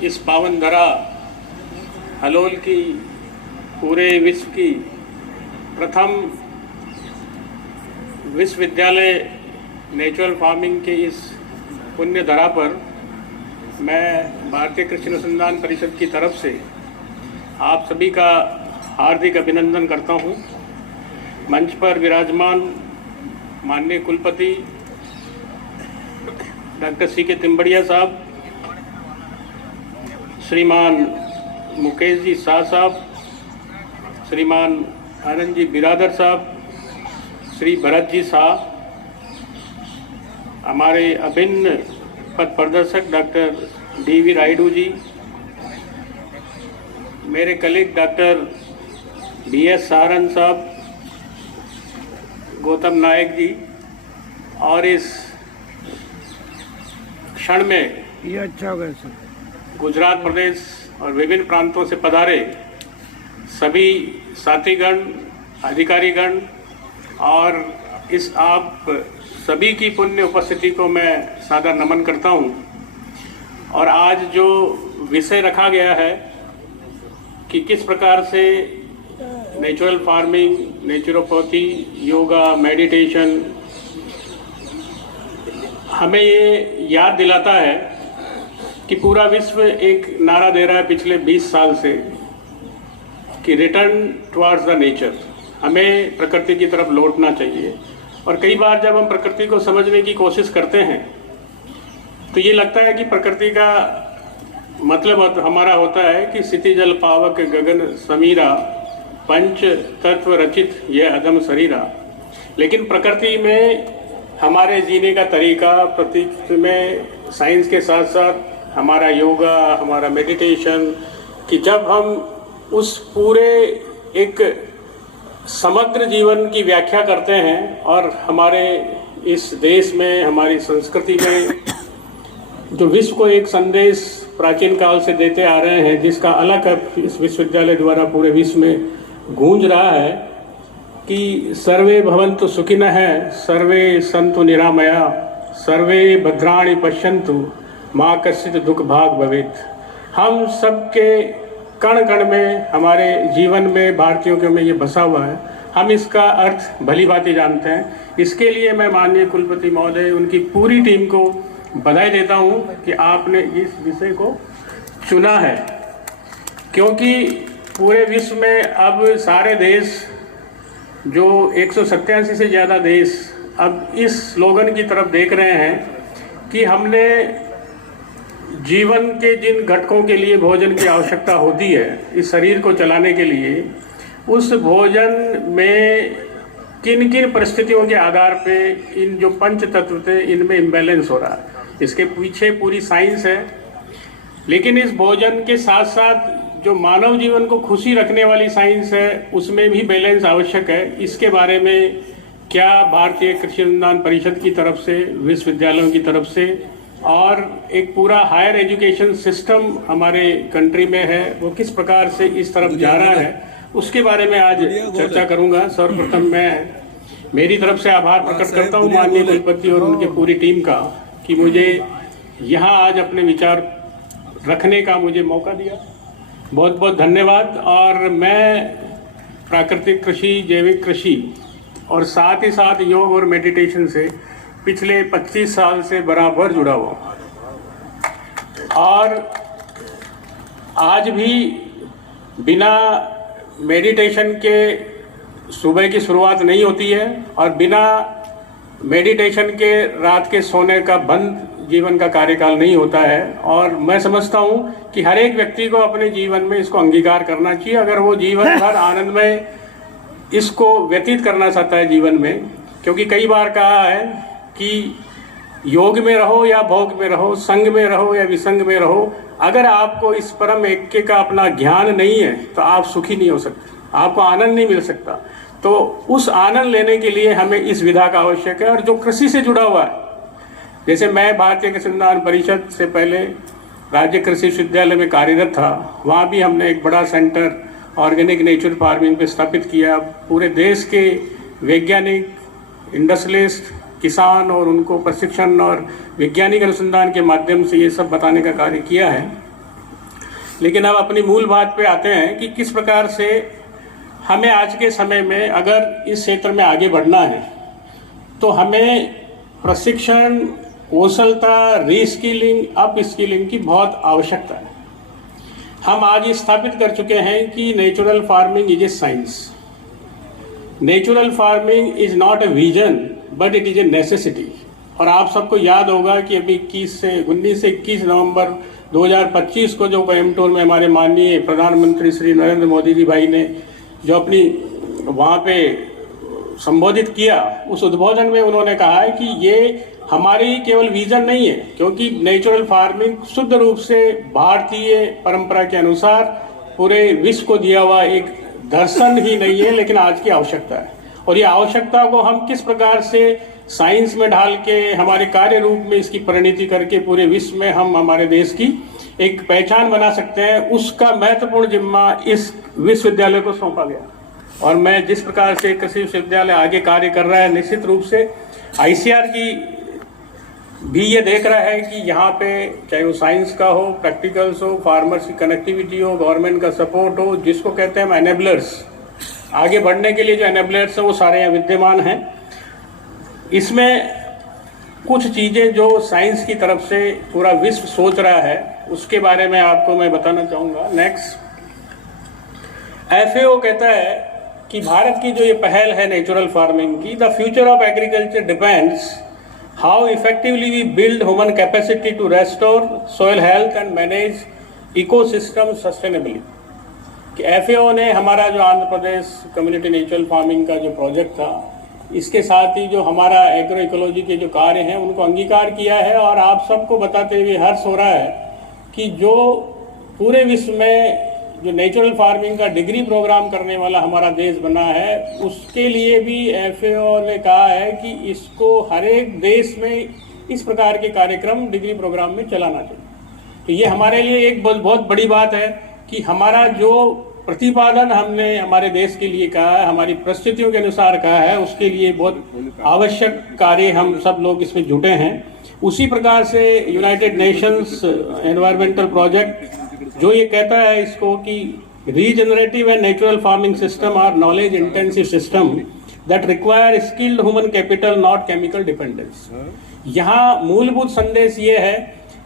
इस पावन धरा हलोल की पूरे विश्व की प्रथम विश्वविद्यालय नेचुरल फार्मिंग के इस पुण्य धरा पर मैं भारतीय कृषि अनुसंधान परिषद की तरफ से आप सभी का हार्दिक अभिनंदन करता हूं। मंच पर विराजमान माननीय कुलपति डॉक्टर सी.के. तिम्बड़िया साहब, श्रीमान मुकेश जी शाह साहब, श्रीमान आनंद जी बिरादर साहब, श्री भरत जी शाह, हमारे अभिन्न पथ प्रदर्शक डॉक्टर डी.वी. रायडू जी, मेरे कलीग डॉक्टर बी.एस. सारन साहब, गौतम नायक जी, और इस क्षण में ये अच्छा होगा सर। गुजरात प्रदेश और विभिन्न प्रांतों से पधारे सभी साथीगण, अधिकारीगण और इस आप सभी की पुण्य उपस्थिति को मैं सादर नमन करता हूं। और आज जो विषय रखा गया है कि किस प्रकार से natural farming, naturopathy, yoga, meditation हमें ये याद दिलाता है कि पूरा विश्व एक नारा दे रहा है पिछले 20 साल से कि रिटर्न टुवर्ड्स द नेचर, हमें प्रकृति की तरफ लौटना चाहिए। और कई बार जब हम प्रकृति को समझने की कोशिश करते हैं तो ये लगता है कि प्रकृति का मतलब हमारा होता है कि सिति जल पावक गगन समीरा, पंच तत्व रचित यह अदम शरीरा। लेकिन प्रकृति में हमारे जीने का तरीका, प्रकृति में साइंस के साथ साथ हमारा योगा, हमारा मेडिटेशन, कि जब हम उस पूरे एक समग्र जीवन की व्याख्या करते हैं और हमारे इस देश में, हमारी संस्कृति में जो विश्व को एक संदेश प्राचीन काल से देते आ रहे हैं, जिसका अलग इस विश्वविद्यालय द्वारा पूरे विश्व में गूंज रहा है कि सर्वे भवन्तु सुखिनः, सर्वे सन्तु निरामया, सर्वे भद्राणि पश्यन्तु मा कश्चित् दुख भाग भवेत्। हम सबके कण कण में, हमारे जीवन में, भारतीयों के में ये बसा हुआ है। हम इसका अर्थ भली भांति जानते हैं। इसके लिए मैं माननीय कुलपति महोदय, उनकी पूरी टीम को बधाई देता हूं कि आपने इस विषय को चुना है, क्योंकि पूरे विश्व में अब सारे देश, जो 187 से ज़्यादा देश अब इस स्लोगन की तरफ देख रहे हैं कि हमने जीवन के जिन घटकों के लिए भोजन की आवश्यकता होती है इस शरीर को चलाने के लिए, उस भोजन में किन किन परिस्थितियों के आधार पे इन जो पंच तत्व थे इनमें इम्बैलेंस हो रहा है। इसके पीछे पूरी साइंस है। लेकिन इस भोजन के साथ साथ जो मानव जीवन को खुशी रखने वाली साइंस है, उसमें भी बैलेंस आवश्यक है। इसके बारे में क्या भारतीय कृषि अनुसंधान परिषद की तरफ से, विश्वविद्यालयों की तरफ से और एक पूरा हायर एजुकेशन सिस्टम हमारे कंट्री में है, वो किस प्रकार से इस तरफ जा रहा है, उसके बारे में आज चर्चा करूंगा। सर्वप्रथम मैं मेरी तरफ से आभार प्रकट करता हूं माननीय कुलपति और उनकी पूरी टीम का कि मुझे यहाँ आज अपने विचार रखने का मुझे मौका दिया। बहुत बहुत धन्यवाद। और मैं प्राकृतिक कृषि, जैविक कृषि और साथ ही साथ योग और मेडिटेशन से पिछले 25 साल से बराबर जुड़ा हुआ हूँ। और आज भी बिना मेडिटेशन के सुबह की शुरुआत नहीं होती है और बिना मेडिटेशन के रात के सोने का बंद जीवन का कार्यकाल नहीं होता है। और मैं समझता हूँ कि हर एक व्यक्ति को अपने जीवन में इसको अंगीकार करना चाहिए, अगर वो जीवन भर आनंदमय इसको व्यतीत करना चाहता है जीवन में। क्योंकि कई बार कहा है कि योग में रहो या भोग में रहो, संग में रहो या विसंग में रहो, अगर आपको इस परम ऐक्य का अपना ज्ञान नहीं है तो आप सुखी नहीं हो सकते, आपको आनंद नहीं मिल सकता। तो उस आनंद लेने के लिए हमें इस विधा का आवश्यक है। और जो कृषि से जुड़ा हुआ है, जैसे मैं भारतीय कृषि अनुसंधान परिषद से पहले राज्य कृषि विश्वविद्यालय में कार्यरत था, वहाँ भी हमने एक बड़ा सेंटर ऑर्गेनिक नेचुरल फार्मिंग पे स्थापित किया। पूरे देश के वैज्ञानिक, इंडस्ट्रियलिस्ट, किसान और उनको प्रशिक्षण और वैज्ञानिक अनुसंधान के माध्यम से ये सब बताने का कार्य किया है। लेकिन अब अपनी मूल बात पे आते हैं कि किस प्रकार से हमें आज के समय में अगर इस क्षेत्र में आगे बढ़ना है तो हमें प्रशिक्षण, कौशलता, रीस्किलिंग, अप स्किलिंग की बहुत आवश्यकता है। हम आज स्थापित कर चुके हैं कि natural farming is a science. Natural farming is not a vision but it is a necessity. और आप सबको याद होगा कि अभी 19 से 21 नवंबर 2025 को जो कोयम्बटूर में हमारे माननीय प्रधानमंत्री श्री नरेंद्र मोदी जी भाई ने जो अपनी वहाँ पे संबोधित किया, उस उद्बोधन में उन्होंने कहा है कि ये हमारी केवल विजन नहीं है, क्योंकि नेचुरल फार्मिंग शुद्ध रूप से भारतीय परंपरा के अनुसार पूरे विश्व को दिया हुआ एक दर्शन ही नहीं है, लेकिन आज की आवश्यकता है। और ये आवश्यकता को हम किस प्रकार से साइंस में ढाल के हमारे कार्य रूप में इसकी परिणति करके पूरे विश्व में हम हमारे देश की एक पहचान बना सकते हैं, उसका महत्वपूर्ण जिम्मा इस विश्वविद्यालय को सौंपा गया। और मैं जिस प्रकार से कृषि विश्वविद्यालय आगे कार्य कर रहा है, निश्चित रूप से ICR की भी ये देख रहा है कि यहाँ पे चाहे वो साइंस का हो, प्रैक्टिकल्स हो, फार्मर्स की कनेक्टिविटी हो, गवर्नमेंट का सपोर्ट हो, जिसको कहते हैं हम एनेबलर्स, आगे बढ़ने के लिए जो एनेबलर्स है वो सारे यहाँ विद्यमान हैं। इसमें कुछ चीज़ें जो साइंस की तरफ से पूरा विश्व सोच रहा है उसके बारे में आपको मैं बताना चाहूँगा। नेक्स्ट, FAO कहता है कि भारत की जो ये पहल है नेचुरल फार्मिंग की, the future of agriculture depends how effectively we build human capacity to restore soil health and manage ecosystem sustainably. कि FAO ने हमारा जो Andhra Pradesh community natural farming का जो प्रोजेक्ट था, इसके साथ ही जो हमारा एग्रो इकोलॉजी के जो कार्य हैं उनको अंगीकार किया है। और आप सबको बताते हुए हर्ष हो रहा है कि जो पूरे विश्व में जो नेचुरल फार्मिंग का डिग्री प्रोग्राम करने वाला हमारा देश बना है, उसके लिए भी FAO ने कहा है कि इसको हर एक देश में इस प्रकार के कार्यक्रम डिग्री प्रोग्राम में चलाना चाहिए। तो ये हमारे लिए एक बहुत बड़ी बात है कि हमारा जो प्रतिपादन हमने हमारे देश के लिए कहा है, हमारी परिस्थितियों के अनुसार कहा है, उसके लिए बहुत आवश्यक कार्य हम सब लोग इसमें जुटे हैं। उसी प्रकार से यूनाइटेड नेशंस एनवायरमेंटल प्रोजेक्ट जो ये कहता है इसको कि regenerative and natural farming system are knowledge intensive system that require skilled human capital not chemical dependence. यहाँ मूलभूत संदेश ये है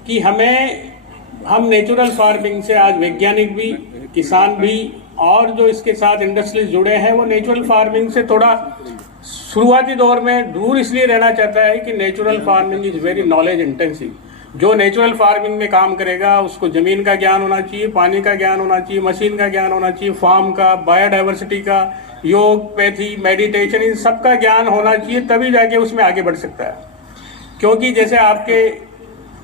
कि हम नेचुरल फार्मिंग से आज वैज्ञानिक भी, किसान भी और जो इसके साथ इंडस्ट्रीज जुड़े हैं वो नेचुरल फार्मिंग से थोड़ा शुरुआती दौर में दूर इसलिए रहना चाहता है कि natural farming is very knowledge intensive. जो नेचुरल फार्मिंग में काम करेगा उसको जमीन का ज्ञान होना चाहिए, पानी का ज्ञान होना चाहिए, मशीन का ज्ञान होना चाहिए, फार्म का, बायोडाइवर्सिटी का, योग, पैथी, मेडिटेशन, इन सब का ज्ञान होना चाहिए, तभी जाके उसमें आगे बढ़ सकता है। क्योंकि जैसे आपके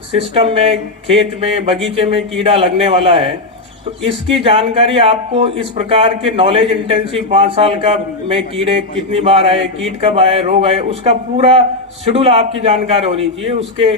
सिस्टम में, खेत में, बगीचे में कीड़ा लगने वाला है, तो इसकी जानकारी आपको इस प्रकार के नॉलेज इंटेंसिव 5 साल का में कीड़े कितनी बार आए, कीट कब आए, रोग आए, उसका पूरा शेड्यूल आपकी जानकारी होनी चाहिए। उसके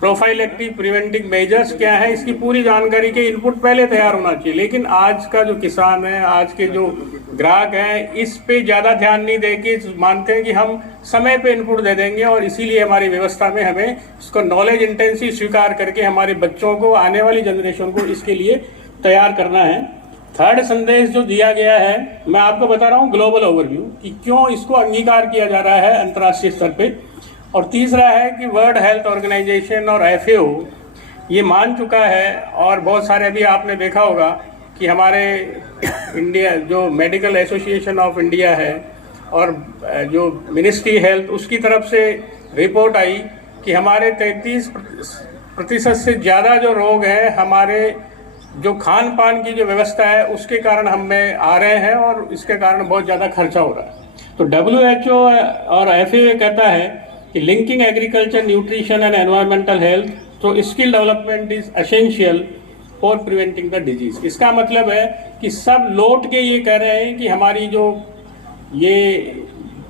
प्रोफाइलेक्टिव प्रिवेंटिव मेजर्स क्या है, इसकी पूरी जानकारी के इनपुट पहले तैयार होना चाहिए। लेकिन आज का जो किसान है, आज के जो ग्राहक हैं, इस पे ज्यादा ध्यान नहीं देके मानते हैं कि हम समय पे इनपुट दे देंगे, और इसीलिए हमारी व्यवस्था में हमें इसको नॉलेज इंटेंसिव स्वीकार करके हमारे बच्चों को, आने वाली जनरेशन को इसके लिए तैयार करना है। थर्ड संदेश जो दिया गया है, मैं आपको बता रहा हूँ ग्लोबल ओवरव्यू कि क्यों इसको अंगीकार किया जा रहा है अंतर्राष्ट्रीय स्तर पे। और तीसरा है कि वर्ल्ड हेल्थ ऑर्गेनाइजेशन और FAO ये मान चुका है, और बहुत सारे अभी आपने देखा होगा कि हमारे इंडिया जो मेडिकल एसोसिएशन ऑफ इंडिया है और जो मिनिस्ट्री हेल्थ, उसकी तरफ से रिपोर्ट आई कि हमारे 33% से ज़्यादा जो रोग हैं हमारे जो खान पान की जो व्यवस्था है उसके कारण हम में आ रहे हैं, और इसके कारण बहुत ज़्यादा खर्चा हो रहा है। तो WHO और FAO कहता है कि linking agriculture, nutrition and environmental health to skill development is essential for preventing the disease. इसका मतलब है कि सब लौट के ये कह रहे हैं कि हमारी जो ये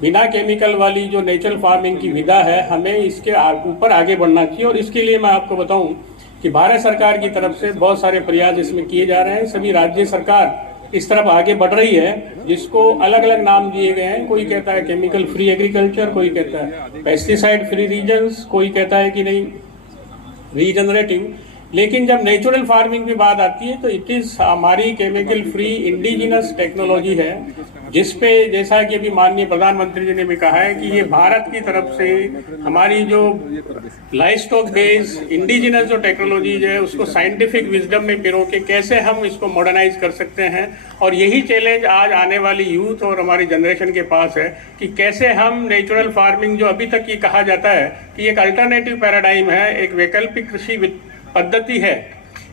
बिना केमिकल वाली जो नेचुरल फार्मिंग की विधा है, हमें इसके ऊपर आगे बढ़ना चाहिए। और इसके लिए मैं आपको बताऊं कि भारत सरकार की तरफ से बहुत सारे प्रयास इसमें किए जा रहे हैं। सभी राज्य सरकार इस तरफ आगे बढ़ रही है, जिसको अलग अलग नाम दिए गए हैं। कोई कहता है केमिकल फ्री एग्रीकल्चर, कोई कहता है पेस्टिसाइड फ्री रीजन्स, कोई कहता है कि नहीं रीजनरेटिव। लेकिन जब नेचुरल फार्मिंग की बात आती है तो इट इज हमारी केमिकल फ्री इंडिजिनस टेक्नोलॉजी है, जिसपे जैसा कि अभी माननीय प्रधानमंत्री जी ने भी कहा है कि ये भारत की तरफ से हमारी जो लाइवस्टॉक बेस्ड इंडिजिनस जो टेक्नोलॉजीज है उसको साइंटिफिक विजडम में पिरो के कैसे हम इसको मॉडर्नाइज कर सकते हैं। और यही चैलेंज आज आने वाली यूथ और हमारी जनरेशन के पास है कि कैसे हम नेचुरल फार्मिंग, जो अभी तक ये कहा जाता है कि एक अल्टरनेटिव पैराडाइम है, एक वैकल्पिक कृषि पद्धति है,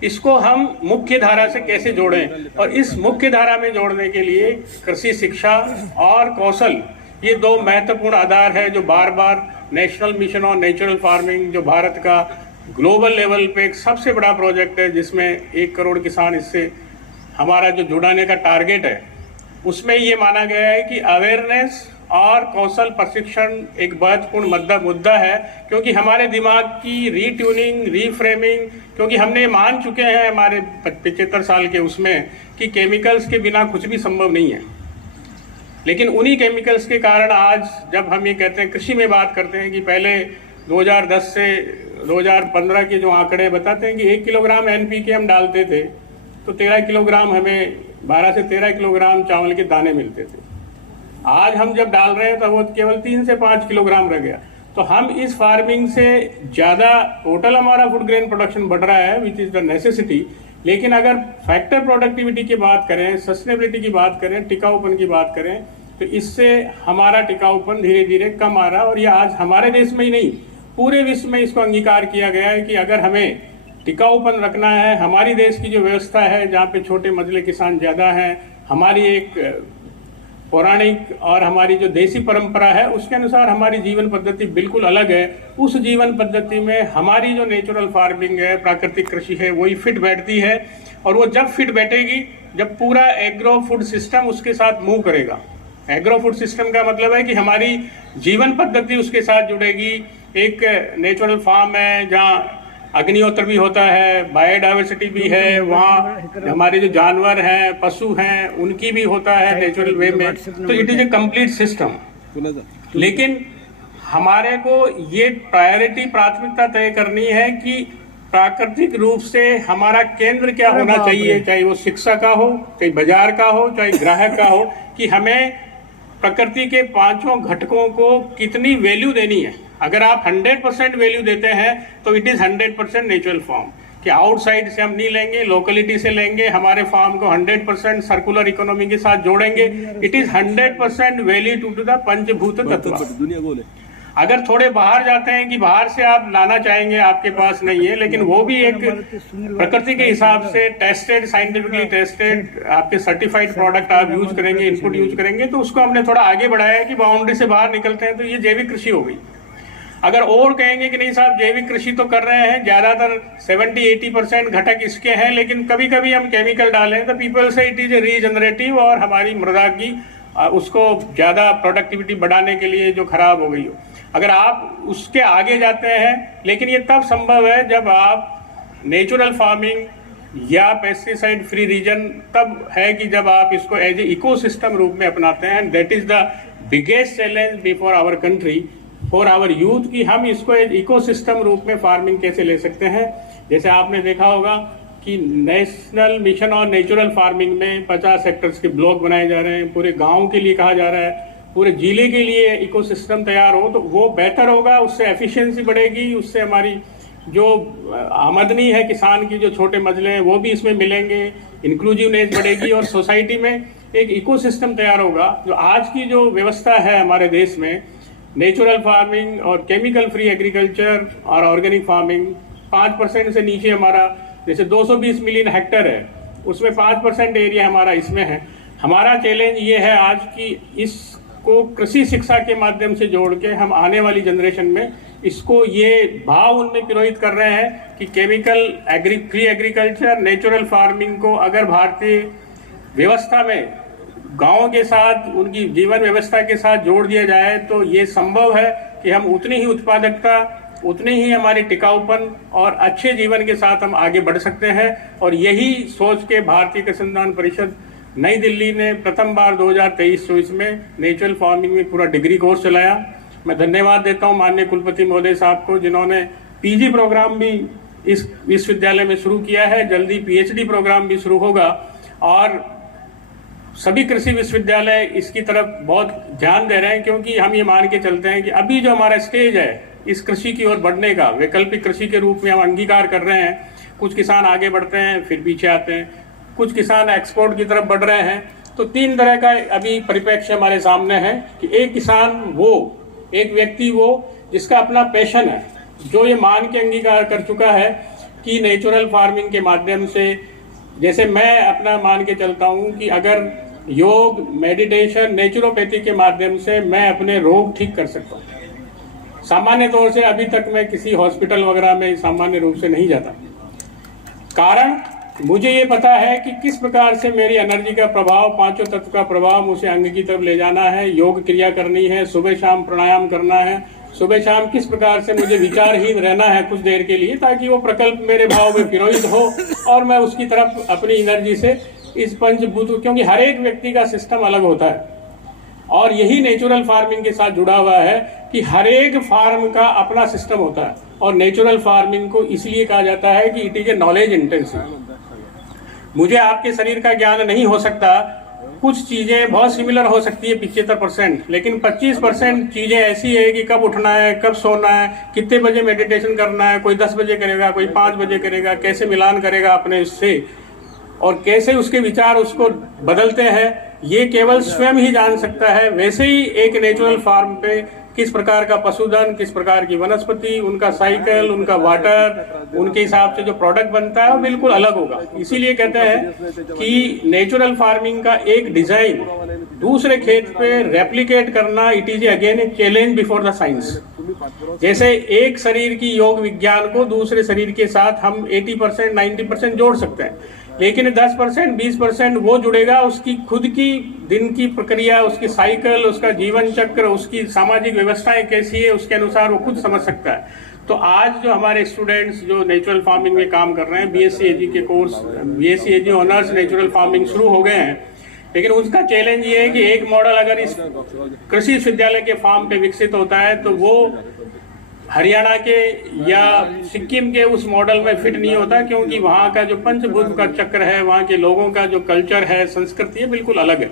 इसको हम मुख्य धारा से कैसे जोड़ें। और इस मुख्य धारा में जोड़ने के लिए कृषि शिक्षा और कौशल ये दो महत्वपूर्ण आधार है, जो बार बार national mission on natural farming, जो भारत का ग्लोबल लेवल पे एक सबसे बड़ा प्रोजेक्ट है जिसमें 1 करोड़ किसान इससे हमारा जो जुड़ाने का टारगेट है, उसमें ये माना गया है कि अवेयरनेस और कौशल प्रशिक्षण एक महत्वपूर्ण मुद्दा है, क्योंकि हमारे दिमाग की रीट्यूनिंग, रीफ्रेमिंग, क्योंकि हमने मान चुके हैं हमारे 75 साल के उसमें कि केमिकल्स के बिना कुछ भी संभव नहीं है। लेकिन उन्हीं केमिकल्स के कारण आज जब हम ये कहते हैं, कृषि में बात करते हैं कि पहले 2010 से 2015 के जो आंकड़े बताते हैं कि 1 किलोग्राम NPK हम डालते थे तो 13 किलोग्राम हमें 12 से 13 किलोग्राम चावल के दाने मिलते थे। आज हम जब डाल रहे हैं तो वो केवल 3 से 5 किलोग्राम रह गया। तो हम इस फार्मिंग से ज़्यादा टोटल हमारा फूड ग्रेन प्रोडक्शन बढ़ रहा है, विच इज़ द नेसेसिटी। लेकिन अगर फैक्टर प्रोडक्टिविटी की बात करें, सस्टेनेबिलिटी की बात करें, टिकाऊपन की बात करें, तो इससे हमारा टिकाऊपन धीरे धीरे कम आ रहा है। और ये आज हमारे देश में ही नहीं, पूरे विश्व में इसको अंगीकार किया गया है कि अगर हमें टिकाऊपन रखना है, हमारी देश की जो व्यवस्था है जहाँ पे छोटे मझले किसान ज़्यादा हैं, हमारी एक पौराणिक और हमारी जो देसी परंपरा है उसके अनुसार हमारी जीवन पद्धति बिल्कुल अलग है। उस जीवन पद्धति में हमारी जो नेचुरल फार्मिंग है, प्राकृतिक कृषि है, वही फिट बैठती है। और वो जब फिट बैठेगी जब पूरा एग्रो फूड सिस्टम उसके साथ मूव करेगा। एग्रो फूड सिस्टम का मतलब है कि हमारी जीवन पद्धति उसके साथ जुड़ेगी। एक नेचुरल फार्म है जहाँ अग्निहोत्र भी होता है, बायोडाइवर्सिटी भी है, वहाँ हमारे जो जानवर हैं, पशु हैं, उनकी भी होता है नेचुरल वे में। तो it is a complete system. लेकिन हमारे को ये प्राथमिकता तय करनी है कि प्राकृतिक रूप से हमारा केंद्र क्या होना चाहिए, चाहे वो शिक्षा का हो, चाहे बाजार का हो, चाहे ग्राहक का हो, कि हमें प्रकृति के 5 घटकों को कितनी वैल्यू देनी है। अगर आप 100% वैल्यू देते हैं तो इट इज 100% नेचुरल फार्म, कि आउटसाइड से हम नहीं लेंगे, लोकलिटी से लेंगे, हमारे फार्म को 100% सर्कुलर इकोनॉमी के साथ जोड़ेंगे। It is 100% value to the पंचभूत तत्व। अगर थोड़े बाहर जाते हैं कि बाहर से आप लाना चाहेंगे, आपके पास नहीं है, लेकिन वो भी एक प्रकृति के हिसाब से टेस्टेड, साइंटिफिकली टेस्टेड आपके सर्टिफाइड प्रोडक्ट आप यूज करेंगे, इनपुट यूज करेंगे, तो उसको हमने थोड़ा आगे बढ़ाया है कि बाउंड्री से बाहर निकलते हैं तो ये जैविक कृषि हो गई। अगर और कहेंगे कि नहीं साहब जैविक कृषि तो कर रहे हैं, ज्यादातर 70-80% घटक इसके हैं, लेकिन कभी कभी हम केमिकल डालें तो पीपल से इट इज ए रीजनरेटिव और हमारी मृदा की उसको ज्यादा प्रोडक्टिविटी बढ़ाने के लिए जो खराब हो गई हो। अगर आप उसके आगे जाते हैं, लेकिन ये तब संभव है जब आप नेचुरल फार्मिंग या पेस्टिसाइड फ्री रीजन तब है कि जब आप इसको एज ए इकोसिस्टम रूप में अपनाते हैं। That is the biggest challenge before our country, for our youth, कि हम इसको एक इकोसिस्टम रूप में फार्मिंग कैसे ले सकते हैं। जैसे आपने देखा होगा कि national mission on natural farming में 50 हेक्टर्स के ब्लॉक बनाए जा रहे हैं, पूरे गांव के लिए कहा जा रहा है, पूरे जिले के लिए इकोसिस्टम तैयार हो तो वो बेहतर होगा, उससे एफिशिएंसी बढ़ेगी, उससे हमारी जो आमदनी है किसान की, जो छोटे मजले हैं वो भी इसमें मिलेंगे, इंक्लूसिवनेस बढ़ेगी और सोसाइटी में एक इकोसिस्टम तैयार होगा। जो आज की जो व्यवस्था है हमारे देश में, नेचुरल फार्मिंग और केमिकल फ्री एग्रीकल्चर और ऑर्गेनिक फार्मिंग, 5% से नीचे हमारा, जैसे 220 मिलियन हेक्टर है उसमें 5% एरिया हमारा इसमें है। हमारा चैलेंज ये है आज की इसको कृषि शिक्षा के माध्यम से जोड़ के हम आने वाली जनरेशन में इसको ये भाव उनमें पिरोहित कर रहे हैं कि chemical free agriculture, natural farming को अगर भारतीय व्यवस्था में गांवों के साथ, उनकी जीवन व्यवस्था के साथ जोड़ दिया जाए तो ये संभव है कि हम उतनी ही उत्पादकता, उतनी ही हमारी टिकाऊपन और अच्छे जीवन के साथ हम आगे बढ़ सकते हैं। और यही सोच के भारतीय कृषि अनुसंधान परिषद नई दिल्ली ने प्रथम बार 2023-24 में नेचुरल फार्मिंग में पूरा डिग्री कोर्स चलाया। मैं धन्यवाद देता हूं माननीय कुलपति महोदय साहब को, जिन्होंने पीजी प्रोग्राम भी इस विश्वविद्यालय में शुरू किया है। जल्दी पीएचडी प्रोग्राम भी शुरू होगा और सभी कृषि विश्वविद्यालय इसकी तरफ बहुत ध्यान दे रहे हैं, क्योंकि हम ये मान के चलते हैं कि अभी जो हमारा स्टेज है इस कृषि की ओर बढ़ने का, वैकल्पिक कृषि के रूप में हम अंगीकार कर रहे हैं। कुछ किसान आगे बढ़ते हैं फिर पीछे आते हैं, कुछ किसान एक्सपोर्ट की तरफ बढ़ रहे हैं। तो तीन तरह का अभी परिप्रेक्ष्य हमारे सामने है कि एक किसान वो, एक व्यक्ति वो जिसका अपना पैशन है, जो ये मान के अंगीकार कर चुका है कि नेचुरल फार्मिंग के माध्यम से, जैसे मैं अपना मान के चलता हूँ कि अगर योग, मेडिटेशन, नेचुरोपैथी के माध्यम से मैं अपने रोग ठीक कर सकता हूँ। सामान्य तौर से अभी तक मैं किसी हॉस्पिटल वगैरह में सामान्य रूप से नहीं जाता, कारण मुझे ये पता है कि किस प्रकार से मेरी एनर्जी का प्रभाव, पांचों तत्व का प्रभाव मुझे अंग की तरफ ले जाना है। योग क्रिया करनी है, सुबह शाम प्राणायाम करना है, सुबह शाम किस प्रकार से मुझे विचारहीन रहना है कुछ देर के लिए, ताकि वो प्रकल्प मेरे भाव में पिरोहित हो और मैं उसकी तरफ अपनी एनर्जी से इस पंचभूत, क्योंकि हर एक व्यक्ति का सिस्टम अलग होता है और यही नेचुरल फार्मिंग के साथ जुड़ा हुआ है कि हर एक फार्म का अपना सिस्टम होता है। और नेचुरल फार्मिंग को इसलिए कहा जाता है कि it is a knowledge intensive. मुझे आपके शरीर का ज्ञान नहीं हो सकता, कुछ चीजें बहुत सिमिलर हो सकती है 75%, लेकिन 25% चीजें ऐसी है कि कब उठना है, कब सोना है, कितने बजे मेडिटेशन करना है, कोई 10 बजे करेगा, कोई 5 बजे करेगा, कैसे मिलान करेगा अपने इससे और कैसे उसके विचार उसको बदलते हैं, ये केवल स्वयं ही जान सकता है। वैसे ही एक नेचुरल फार्म पे किस प्रकार का पशुधन, किस प्रकार की वनस्पति, उनका साइकिल, उनका वाटर, उनके हिसाब से जो प्रोडक्ट बनता है वो बिल्कुल अलग होगा। इसीलिए कहते हैं कि नेचुरल फार्मिंग का एक डिजाइन दूसरे खेत पे रेप्लिकेट करना, it is again a challenge before the science. जैसे एक शरीर की योग विज्ञान को दूसरे शरीर के साथ हम 80% 90% जोड़ सकते हैं, लेकिन 10% 20% वो जुड़ेगा, उसकी खुद की दिन की प्रक्रिया, उसकी साइकिल, उसका जीवन चक्र, उसकी सामाजिक व्यवस्थाएं कैसी है, उसके अनुसार वो खुद समझ सकता है। तो आज जो हमारे स्टूडेंट्स जो नेचुरल फार्मिंग में काम कर रहे हैं, बीएससी एजी के कोर्स, बीएससी एजी ऑनर्स नेचुरल फार्मिंग शुरू हो गए हैं, लेकिन उसका चैलेंज ये है कि एक मॉडल अगर इस कृषि विश्वविद्यालय के फार्म पे विकसित होता है तो वो हरियाणा के या सिक्किम के उस मॉडल में फिट नहीं होता, क्योंकि वहाँ का जो पंचभूत का चक्र है, वहाँ के लोगों का जो कल्चर है, संस्कृति है, बिल्कुल अलग है।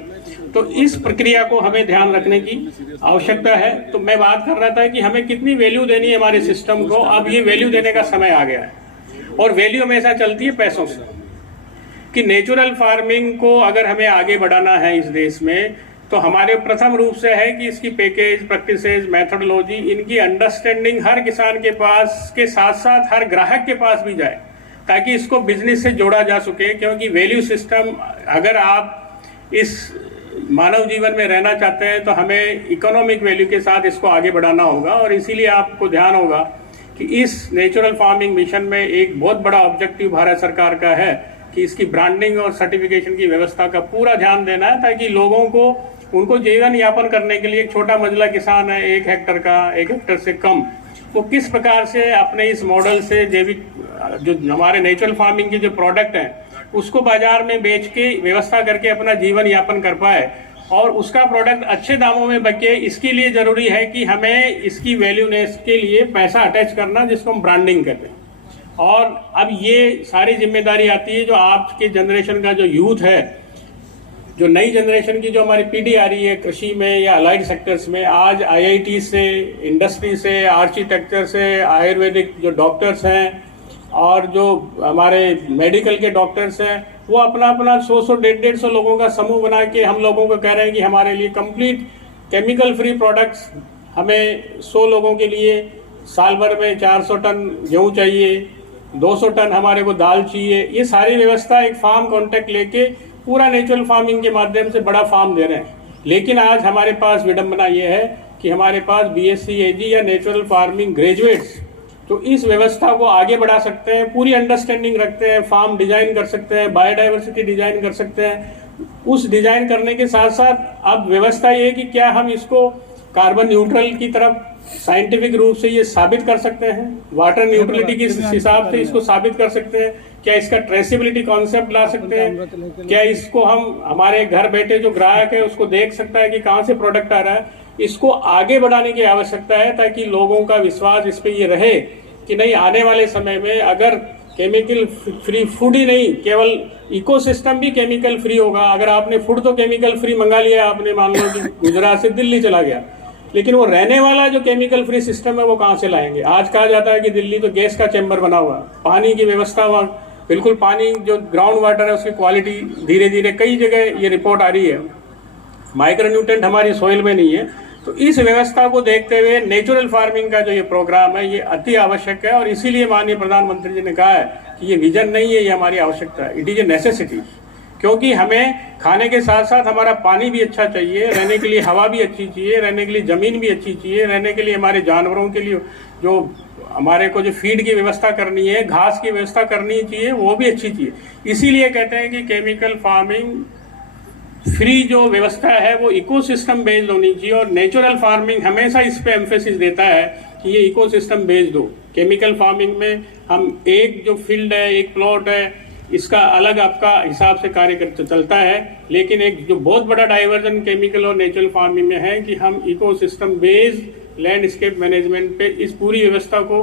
तो इस प्रक्रिया को हमें ध्यान रखने की आवश्यकता है। तो मैं बात कर रहा था कि हमें कितनी वैल्यू देनी है हमारे सिस्टम को। अब ये वैल्यू देने का समय आ गया है और वैल्यू हमेशा चलती है पैसों से, कि नेचुरल फार्मिंग को अगर हमें आगे बढ़ाना है इस देश में, तो हमारे प्रथम रूप से है कि इसकी पैकेज, प्रैक्टिसेस, मेथोडोलॉजी, इनकी अंडरस्टैंडिंग हर किसान के पास के साथ साथ हर ग्राहक के पास भी जाए, ताकि इसको बिजनेस से जोड़ा जा सके। क्योंकि वैल्यू सिस्टम, अगर आप इस मानव जीवन में रहना चाहते हैं तो हमें इकोनॉमिक वैल्यू के साथ इसको आगे बढ़ाना होगा। और इसीलिए आपको ध्यान होगा कि इस नेचुरल फार्मिंग मिशन में एक बहुत बड़ा ऑब्जेक्टिव भारत सरकार का है कि इसकी ब्रांडिंग और सर्टिफिकेशन की व्यवस्था का पूरा ध्यान देना है, ताकि लोगों को, उनको जीवन यापन करने के लिए, एक छोटा मंजिला किसान है 1 हेक्टर का, 1 हेक्टर से कम, वो किस प्रकार से अपने इस मॉडल से जैविक जो हमारे नेचुरल फार्मिंग के जो प्रोडक्ट हैं उसको बाजार में बेच के व्यवस्था करके अपना जीवन यापन कर पाए और उसका प्रोडक्ट अच्छे दामों में बिके। इसके लिए जरूरी है कि हमें इसकी वैल्यूनेस के लिए पैसा अटैच करना, जिसको हम ब्रांडिंग कहते हैं। और अब ये सारी जिम्मेदारी आती है जो आज के जनरेशन का जो यूथ है, जो नई जनरेशन की जो हमारी पीढ़ी आ रही है कृषि में या अलाइड सेक्टर्स में। आज आईआईटी से, इंडस्ट्री से, आर्किटेक्चर से, आयुर्वेदिक जो डॉक्टर्स हैं और जो हमारे मेडिकल के डॉक्टर्स हैं, वो अपना अपना 100 150 लोगों का समूह बना के हम लोगों को कह रहे हैं कि हमारे लिए कंप्लीट केमिकल फ्री प्रोडक्ट्स, हमें 100 लोगों के लिए साल भर में 400 टन गेहूँ चाहिए, 200 टन हमारे को दाल चाहिए। ये सारी व्यवस्था एक फार्म कॉन्ट्रैक्ट लेके पूरा नेचुरल फार्मिंग के माध्यम से बड़ा फार्म दे रहे हैं। लेकिन आज हमारे पास विडंबना ये है कि हमारे पास बीएससी एजी या नेचुरल फार्मिंग ग्रेजुएट्स तो इस व्यवस्था को आगे बढ़ा सकते हैं, पूरी अंडरस्टैंडिंग रखते हैं, फार्म डिजाइन कर सकते हैं, बायोडाइवर्सिटी डिजाइन कर सकते हैं। उस डिजाइन करने के साथ साथ अब व्यवस्था ये है कि क्या हम इसको कार्बन न्यूट्रल की तरफ साइंटिफिक रूप से ये साबित कर सकते हैं, वाटर न्यूट्रलिटी के हिसाब से इसको साबित कर सकते हैं, क्या इसका ट्रेसेबिलिटी कॉन्सेप्ट ला सकते हैं, क्या इसको हम हमारे घर बैठे जो ग्राहक है उसको देख सकता है कि कहाँ से प्रोडक्ट आ रहा है। इसको आगे बढ़ाने की आवश्यकता है ताकि लोगों का विश्वास इस पे ये रहे कि नहीं, आने वाले समय में अगर केमिकल फ्री फूड ही नहीं, केवल इकोसिस्टम भी केमिकल फ्री होगा। अगर आपने फूड तो केमिकल फ्री मंगा लिया, आपने मान लो कि गुजरात से दिल्ली चला गया, लेकिन वो रहने वाला जो केमिकल फ्री सिस्टम है वो कहाँ से लाएंगे? आज कहा जाता है कि दिल्ली तो गैस का चैम्बर बना हुआ है, पानी की व्यवस्था वहाँ बिल्कुल, पानी जो ग्राउंड वाटर है उसकी क्वालिटी धीरे धीरे कई जगह ये रिपोर्ट आ रही है, माइक्रोन्यूट्रेंट हमारी सोइल में नहीं है। तो इस व्यवस्था को देखते हुए नेचुरल फार्मिंग का जो ये प्रोग्राम है ये अति आवश्यक है, और इसीलिए माननीय प्रधानमंत्री जी ने कहा है कि ये विजन नहीं है, ये हमारी आवश्यकता है, इट इज ए नेसेसिटी। क्योंकि हमें खाने के साथ साथ हमारा पानी भी अच्छा चाहिए, रहने के लिए हवा भी अच्छी चाहिए, रहने के लिए जमीन भी अच्छी चाहिए, रहने के लिए हमारे जानवरों के लिए जो हमारे को जो फीड की व्यवस्था करनी है, घास की व्यवस्था करनी चाहिए, वो भी अच्छी चाहिए। इसीलिए कहते हैं कि केमिकल फार्मिंग फ्री जो व्यवस्था है वो इकोसिस्टम बेस्ड होनी चाहिए, और नेचुरल फार्मिंग हमेशा इस पे एम्फेसिस देता है कि ये इकोसिस्टम बेस्ड हो। केमिकल फार्मिंग में हम एक जो फील्ड है, एक प्लॉट है, इसका अलग आपका हिसाब से कार्य चलता है, लेकिन एक जो बहुत बड़ा डाइवर्जन केमिकल और नेचुरल फार्मिंग में है कि हम इकोसिस्टम बेस्ड लैंडस्केप मैनेजमेंट पे इस पूरी व्यवस्था को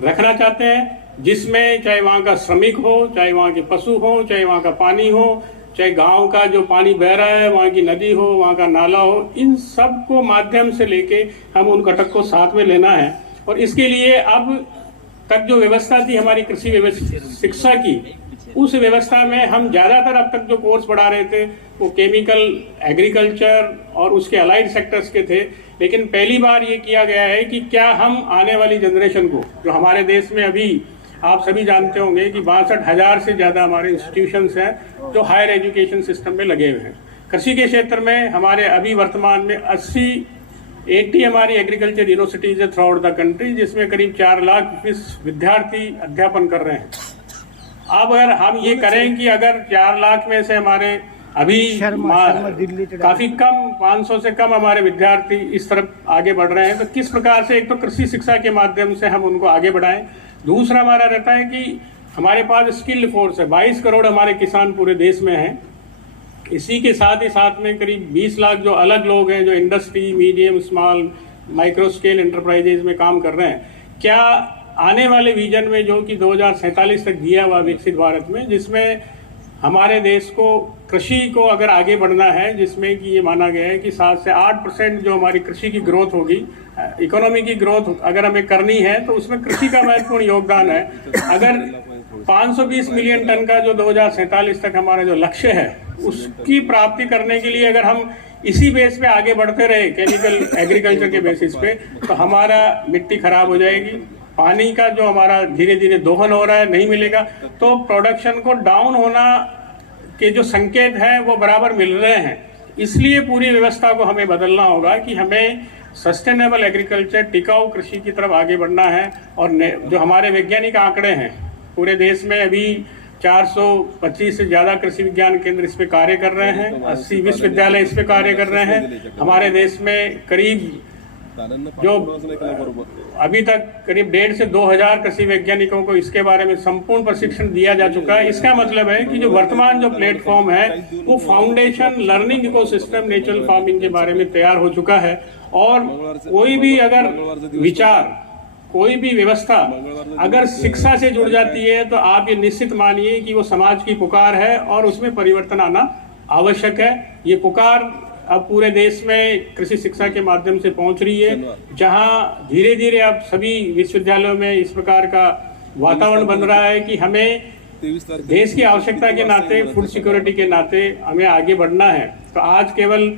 रखना चाहते हैं, जिसमें चाहे वहाँ का श्रमिक हो, चाहे वहाँ के पशु हो, चाहे वहाँ का पानी हो, चाहे गांव का जो पानी बह रहा है, वहाँ की नदी हो, वहाँ का नाला हो, इन सब को माध्यम से लेके हम उन घटक को साथ में लेना है। और इसके लिए अब तक जो व्यवस्था थी हमारी कृषि शिक्षा की, उस व्यवस्था में हम ज्यादातर अब तक जो कोर्स पढ़ा रहे थे वो केमिकल एग्रीकल्चर और उसके अलाइड सेक्टर्स के थे, लेकिन पहली बार ये किया गया है कि क्या हम आने वाली जनरेशन को, जो हमारे देश में अभी आप सभी जानते होंगे कि 62,000 से ज्यादा हमारे इंस्टीट्यूशंस हैं जो हायर एजुकेशन सिस्टम में लगे हुए हैं। कृषि के क्षेत्र में हमारे अभी वर्तमान में 80 हमारी एग्रीकल्चर यूनिवर्सिटीज है थ्रू आउट द कंट्री, जिसमें करीब 4 लाख विद्यार्थी अध्यापन कर रहे हैं। अब अगर हम ये करें कि अगर 4 लाख में से हमारे अभी काफी कम 500 से कम हमारे विद्यार्थी इस तरफ आगे बढ़ रहे हैं, तो किस प्रकार से एक तो कृषि शिक्षा के माध्यम से हम उनको आगे बढ़ाएं। दूसरा हमारा रहता है कि हमारे पास स्किल्ड फोर्स है, 22 करोड़ हमारे किसान पूरे देश में हैं। इसी के साथ ही साथ में करीब 20 लाख जो अलग लोग हैं जो industry, medium, small, micro scale enterprises में काम कर रहे हैं। क्या आने वाले विजन में जो कि 2047 तक दिया हुआ विकसित भारत में, जिसमें हमारे देश को कृषि को अगर आगे बढ़ना है, जिसमें कि ये माना गया है कि 7 से 8% जो हमारी कृषि की ग्रोथ होगी, इकोनॉमी की ग्रोथ अगर हमें करनी है तो उसमें कृषि का महत्वपूर्ण योगदान है। अगर 520 मिलियन टन का जो 2047 तक हमारा जो लक्ष्य है उसकी प्राप्ति करने के लिए अगर हम इसी बेस पे आगे बढ़ते रहे केमिकल एग्रीकल्चर के बेसिस पे, तो हमारा मिट्टी खराब हो जाएगी, पानी का जो हमारा धीरे धीरे दोहन हो रहा है नहीं मिलेगा, तो प्रोडक्शन को डाउन होना के जो संकेत हैं वो बराबर मिल रहे हैं। इसलिए पूरी व्यवस्था को हमें बदलना होगा कि हमें सस्टेनेबल एग्रीकल्चर, टिकाऊ कृषि की तरफ आगे बढ़ना है। और जो हमारे वैज्ञानिक आंकड़े हैं, पूरे देश में अभी 425 से ज्यादा कृषि विज्ञान केंद्र इस पे कार्य कर रहे हैं, 80 विश्वविद्यालय इस पे कार्य कर रहे हैं। हमारे देश में करीब जो अभी तक करीब 1,500 से 2,000 कृषि वैज्ञानिकों को इसके बारे में संपूर्ण प्रशिक्षण दिया जा चुका है। इसका मतलब है कि जो वर्तमान जो प्लेटफॉर्म है वो foundation learning ecosystem natural farming के बारे में तैयार हो चुका है। और कोई भी अगर विचार, कोई भी व्यवस्था अगर शिक्षा से जुड़ जाती है तो आप ये निश्चित मानिए कि वो समाज की पुकार है और उसमें परिवर्तन आना आवश्यक है। ये पुकार अब पूरे देश में कृषि शिक्षा के माध्यम से पहुंच रही है, जहां धीरे धीरे अब सभी विश्वविद्यालयों में इस प्रकार का वातावरण बन रहा है कि हमें देश की आवश्यकता के नाते, फूड सिक्योरिटी के नाते हमें आगे बढ़ना है। तो आज केवल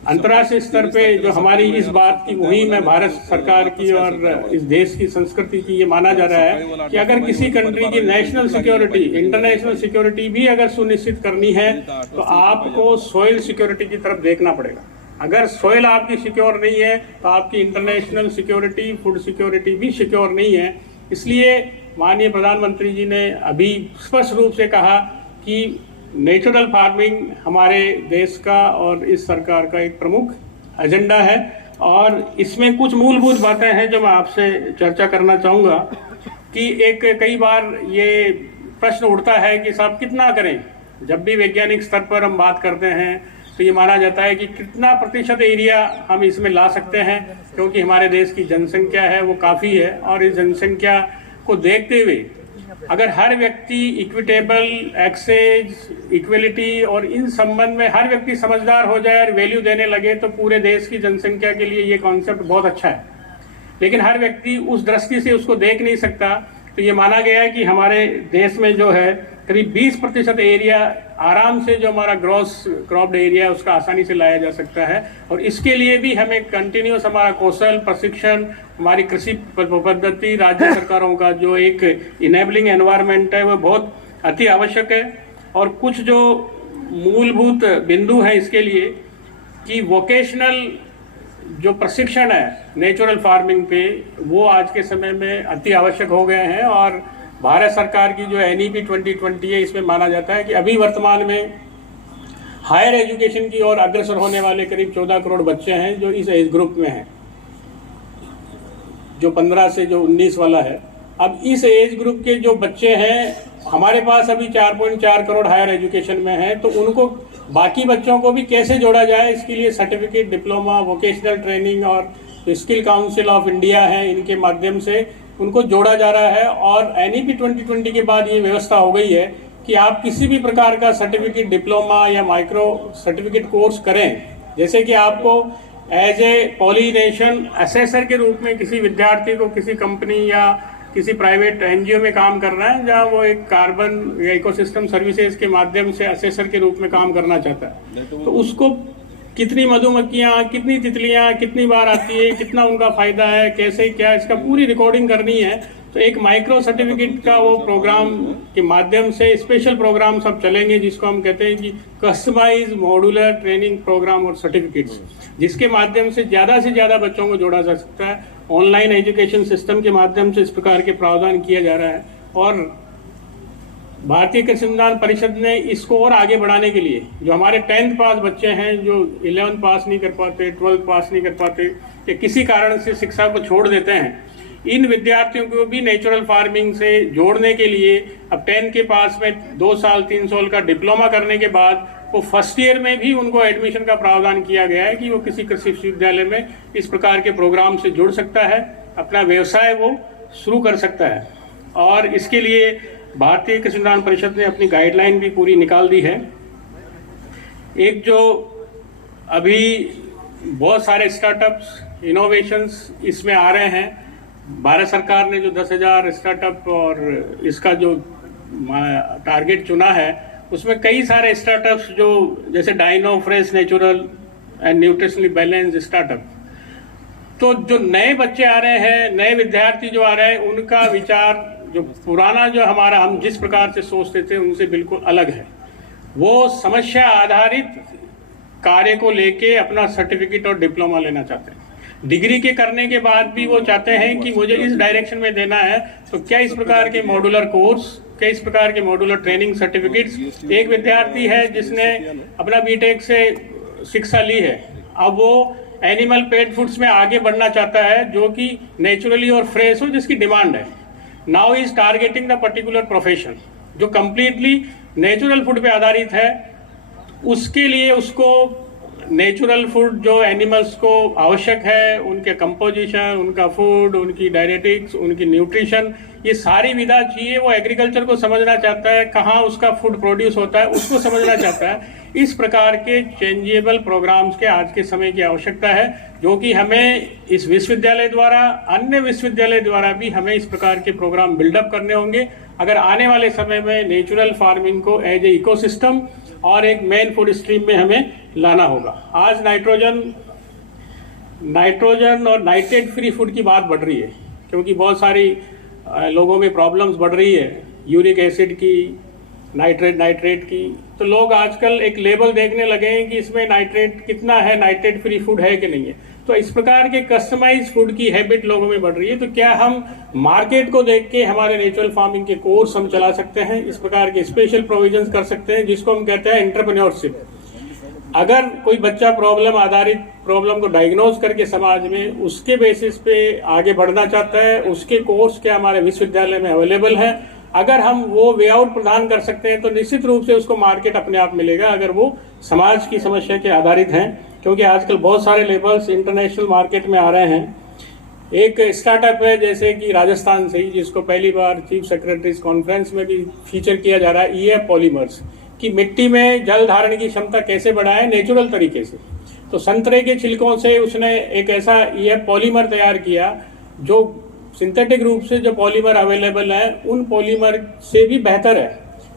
अंतर्राष्ट्रीय स्तर पे जो हमारी इस बात की मुहिम है भारत सरकार की और इस देश की संस्कृति की, ये माना जा रहा है कि अगर किसी कंट्री की नेशनल सिक्योरिटी, इंटरनेशनल सिक्योरिटी भी अगर सुनिश्चित करनी है तो आपको सोइल सिक्योरिटी की तरफ देखना पड़ेगा। अगर सोइल आपकी सिक्योर नहीं है तो आपकी इंटरनेशनल सिक्योरिटी, फूड सिक्योरिटी भी सिक्योर नहीं है। इसलिए माननीय प्रधानमंत्री जी ने अभी स्पष्ट रूप से कहा कि नेचुरल फार्मिंग हमारे देश का और इस सरकार का एक प्रमुख एजेंडा है। और इसमें कुछ मूलभूत बातें हैं जो मैं आपसे चर्चा करना चाहूँगा कि एक कई बार ये प्रश्न उठता है कि साहब कितना करें। जब भी वैज्ञानिक स्तर पर हम बात करते हैं तो ये माना जाता है कि कितना प्रतिशत एरिया हम इसमें ला सकते हैं, क्योंकि हमारे देश की जनसंख्या है वो काफ़ी है और इस जनसंख्या को देखते हुए अगर हर व्यक्ति इक्विटेबल, एक्सेस, इक्वलिटी और इन संबंध में हर व्यक्ति समझदार हो जाए और वैल्यू देने लगे तो पूरे देश की जनसंख्या के लिए ये कॉन्सेप्ट बहुत अच्छा है। लेकिन हर व्यक्ति उस दृष्टि से उसको देख नहीं सकता। तो ये माना गया है कि हमारे देश में जो है करीब 20% एरिया आराम से जो हमारा ग्रॉस क्रॉप्ड एरिया है उसका आसानी से लाया जा सकता है। और इसके लिए भी हमें कंटिन्यूस हमारा कौशल प्रशिक्षण, हमारी कृषि पद्धति, राज्य सरकारों का जो एक इनेबलिंग एनवायरनमेंट है वो बहुत अति आवश्यक है। और कुछ जो मूलभूत बिंदु हैं इसके लिए कि वोकेशनल जो प्रशिक्षण है नेचुरल फार्मिंग पे वो आज के समय में अति आवश्यक हो गए हैं। और भारत सरकार की जो NEP 2020 है इसमें माना जाता है कि अभी वर्तमान में हायर एजुकेशन की ओर अग्रसर होने वाले करीब 14 करोड़ बच्चे हैं जो इस एज ग्रुप में हैं, जो 15 से जो 19 वाला है। अब इस एज ग्रुप के जो बच्चे हैं हमारे पास अभी 4.4 करोड़ हायर एजुकेशन में हैं, तो उनको बाकी बच्चों को भी कैसे जोड़ा जाए, इसके लिए सर्टिफिकेट, डिप्लोमा, वोकेशनल ट्रेनिंग और स्किल काउंसिल ऑफ इंडिया है, इनके माध्यम से उनको जोड़ा जा रहा है। और NEP 2020 के बाद ये व्यवस्था हो गई है कि आप किसी भी प्रकार का सर्टिफिकेट, डिप्लोमा या माइक्रो सर्टिफिकेट कोर्स करें, जैसे कि आपको एज ए पॉलिनेशन असेसर के रूप में किसी विद्यार्थी को किसी कंपनी या किसी प्राइवेट NGO में काम करना है जहां वो एक कार्बन या इकोसिस्टम सर्विसेज के माध्यम से असेसर के रूप में काम करना चाहता है, तो उसको कितनी मधुमक्खियां, कितनी तितलियां कितनी बार आती है, कितना उनका फायदा है, कैसे क्या, इसका पूरी रिकॉर्डिंग करनी है। तो एक माइक्रो सर्टिफिकेट का वो प्रोग्राम के माध्यम से स्पेशल प्रोग्राम सब चलेंगे जिसको हम कहते हैं कि कस्टमाइज मॉड्यूलर ट्रेनिंग प्रोग्राम और सर्टिफिकेट्स, जिसके माध्यम से ज्यादा बच्चों को जोड़ा जा सकता है। ऑनलाइन एजुकेशन सिस्टम के माध्यम से इस प्रकार के प्रावधान किया जा रहा है। और भारतीय कृषि अनुसंधान परिषद ने इसको और आगे बढ़ाने के लिए जो हमारे 10th पास बच्चे हैं, जो 11th पास नहीं कर पाते, 12th पास नहीं कर पाते या किसी कारण से शिक्षा को छोड़ देते हैं, इन विद्यार्थियों को भी नेचुरल फार्मिंग से जोड़ने के लिए अब 10 के पास में 2 साल 3 साल का डिप्लोमा करने के बाद वो फर्स्ट ईयर में भी उनको एडमिशन का प्रावधान किया गया है कि वो किसी कृषि विश्वविद्यालय में इस प्रकार के प्रोग्राम से जुड़ सकता है, अपना व्यवसाय वो शुरू कर सकता है। और इसके लिए भारतीय कृषि अनुसंधान परिषद ने अपनी गाइडलाइन भी पूरी निकाल दी है। एक जो अभी बहुत सारे स्टार्टअप्स, इनोवेशंस इसमें आ रहे हैं, भारत सरकार ने जो 10,000 स्टार्टअप और इसका जो टारगेट चुना है उसमें कई सारे स्टार्टअप्स जो जैसे dyno fresh natural and nutritionally balance startup, तो जो नए बच्चे आ रहे हैं, नए विद्यार्थी जो आ रहे हैं, उनका विचार जो पुराना जो हमारा हम जिस प्रकार से सोचते थे उनसे बिल्कुल अलग है। वो समस्या आधारित कार्य को लेके अपना सर्टिफिकेट और डिप्लोमा लेना चाहते हैं। डिग्री के करने के बाद भी वो चाहते हैं कि मुझे इस डायरेक्शन में देना है, तो क्या इस प्रकार के मॉड्यूलर कोर्स, क्या इस प्रकार के मॉड्यूलर ट्रेनिंग सर्टिफिकेट्स। एक विद्यार्थी है जिसने अपना बीटेक से शिक्षा ली है, अब वो एनिमल पेट फूड्स में आगे बढ़ना चाहता है जो कि नेचुरली और फ्रेश हो, जिसकी डिमांड है। Now is targeting the particular profession जो कंप्लीटली नेचुरल फूड पे आधारित है। उसके लिए उसको नेचुरल फूड जो एनिमल्स को आवश्यक है, उनके कंपोजिशन, उनका फूड, उनकी डायरेटिक्स, उनकी न्यूट्रिशन, ये सारी विधा चाहिए। वो एग्रीकल्चर को समझना चाहता है, कहाँ उसका फूड प्रोड्यूस होता है उसको समझना चाहता है। इस प्रकार के चेंजेबल प्रोग्राम्स के आज के समय की आवश्यकता है, जो कि हमें इस विश्वविद्यालय द्वारा, अन्य विश्वविद्यालय द्वारा भी हमें इस प्रकार के प्रोग्राम बिल्डअप करने होंगे अगर आने वाले समय में नेचुरल फार्मिंग को एज ए इकोसिस्टम और एक मेन फूड स्ट्रीम में हमें लाना होगा। आज नाइट्रोजन और नाइट्रेट फ्री फूड की बात बढ़ रही है, क्योंकि बहुत सारी लोगों में प्रॉब्लम्स बढ़ रही है, यूरिक एसिड की, नाइट्रेट की। तो लोग आजकल एक लेबल देखने लगे हैं कि इसमें नाइट्रेट कितना है, नाइट्रेट फ्री फूड है कि नहीं है। तो इस प्रकार के कस्टमाइज फूड की हैबिट लोगों में बढ़ रही है। तो क्या हम मार्केट को देख के हमारे नेचुरल फार्मिंग के कोर्स हम चला सकते हैं, इस प्रकार के स्पेशल प्रोविजंस कर सकते हैं, जिसको हम कहते हैं एंटरप्रेन्योरशिप। अगर कोई बच्चा प्रॉब्लम को डायग्नोज करके समाज में उसके बेसिस पे आगे बढ़ना चाहता है, उसके कोर्स क्या हमारे विश्वविद्यालय में अवेलेबल है, अगर हम वो वे आउट प्रदान कर सकते हैं तो निश्चित रूप से उसको मार्केट अपने आप मिलेगा, अगर वो समाज की समस्या के आधारित हैं। क्योंकि आजकल बहुत सारे लेबल्स इंटरनेशनल मार्केट में आ रहे हैं। एक स्टार्टअप है जैसे कि राजस्थान से ही, जिसको पहली बार चीफ सेक्रेटरीज कॉन्फ्रेंस में भी फीचर किया जा रहा है, ईएफ पॉलीमर्स, कि मिट्टी में जल धारण की क्षमता कैसे बढ़ाए नेचुरल तरीके से। तो संतरे के छिलकों से उसने एक ऐसा ईएफ पॉलीमर तैयार किया जो सिंथेटिक रूप से जो पॉलीमर अवेलेबल है उन पॉलीमर से भी बेहतर है।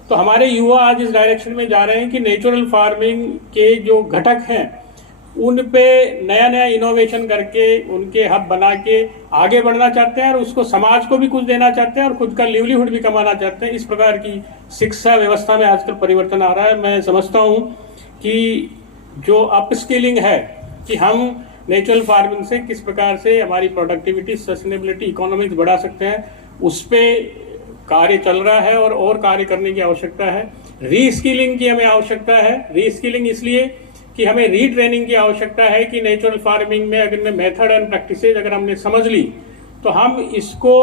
तो हमारे युवा आज इस डायरेक्शन में जा रहे हैं कि नेचुरल फार्मिंग के जो घटक हैं उन पे नया नया इनोवेशन करके उनके हब बना के आगे बढ़ना चाहते हैं और उसको समाज को भी कुछ देना चाहते हैं और खुद का लिवलीहुड भी कमाना चाहते हैं। इस प्रकार की शिक्षा व्यवस्था में आजकल परिवर्तन आ रहा है। मैं समझता हूँ कि जो अपस्किलिंग है कि हम नेचुरल फार्मिंग से किस प्रकार से हमारी प्रोडक्टिविटी, सस्टेनेबिलिटी, इकोनॉमिक्स बढ़ा सकते हैं, उस पे कार्य चल रहा है और कार्य करने की आवश्यकता है। रीस्किलिंग की हमें आवश्यकता है। रीस्किलिंग इसलिए कि हमें रीट्रेनिंग की आवश्यकता है कि नेचुरल फार्मिंग में अगर मेथड एंड प्रैक्टिसेज अगर हमने समझ ली तो हम इसको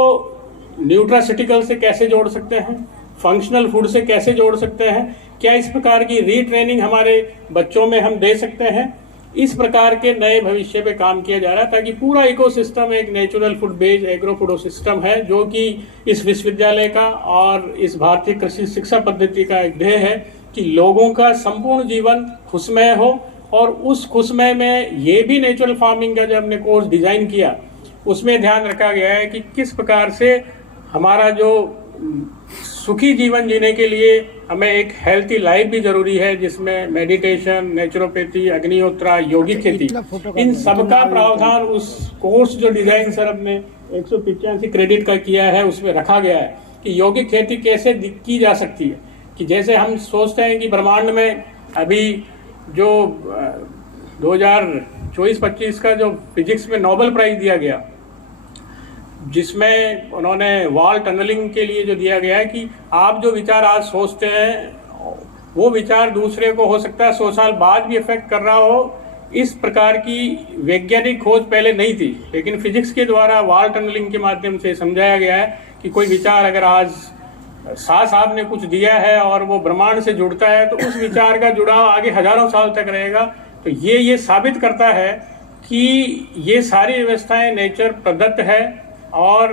न्यूट्रासिटिकल से कैसे जोड़ सकते हैं, फंक्शनल फूड से कैसे जोड़ सकते हैं, क्या इस प्रकार की रीट्रेनिंग हमारे बच्चों में हम दे सकते हैं। इस प्रकार के नए भविष्य पे काम किया जा रहा है ताकि पूरा इकोसिस्टम एक natural food based agro food system है, जो कि इस विश्वविद्यालय का और इस भारतीय कृषि शिक्षा पद्धति का एक ध्येय है कि लोगों का संपूर्ण जीवन खुशमय हो। और उस खुशमय में ये भी नेचुरल फार्मिंग का जो हमने कोर्स डिजाइन किया उसमें ध्यान रखा गया है कि किस प्रकार से हमारा जो सुखी जीवन जीने के लिए हमें एक हेल्थी लाइफ भी जरूरी है, जिसमें मेडिटेशन, नेचुरोपैथी, अग्निहोत्रा, योगिक खेती, इन सबका प्रावधान उस कोर्स जो डिजाइन सर हमने 185 क्रेडिट का किया है उसमें रखा गया है कि योगिक खेती कैसे की जा सकती है। कि जैसे हम सोचते हैं कि ब्रह्मांड में अभी जो 2024-25 का जो फिजिक्स में नोबेल प्राइज दिया गया, जिसमें उन्होंने वॉल टनलिंग के लिए जो दिया गया है कि आप जो विचार आज सोचते हैं वो विचार दूसरे को हो सकता है 100 साल बाद भी इफेक्ट कर रहा हो। इस प्रकार की वैज्ञानिक खोज पहले नहीं थी, लेकिन फिजिक्स के द्वारा वॉल टनलिंग के माध्यम से समझाया गया है कि कोई विचार अगर आज शाह साहब ने कुछ दिया है और वो ब्रह्मांड से जुड़ता है तो उस विचार का जुड़ाव आगे हजारों साल तक रहेगा। तो ये साबित करता है कि ये सारी व्यवस्थाएं नेचर प्रदत्त है और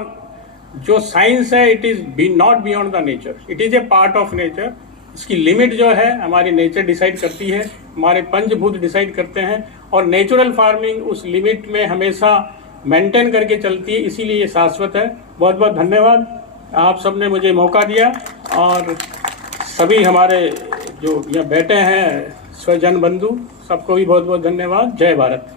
जो साइंस है it is not beyond the nature, it is a part of nature. इसकी लिमिट जो है हमारी नेचर डिसाइड करती है, हमारे पंचभूत डिसाइड करते हैं और नेचुरल फार्मिंग उस लिमिट में हमेशा मेंटेन करके चलती है, इसीलिए ये शाश्वत है। बहुत बहुत धन्यवाद, आप सबने मुझे मौका दिया और सभी हमारे जो यहाँ बैठे हैं स्वजन बंधु सबको भी बहुत बहुत धन्यवाद। जय भारत।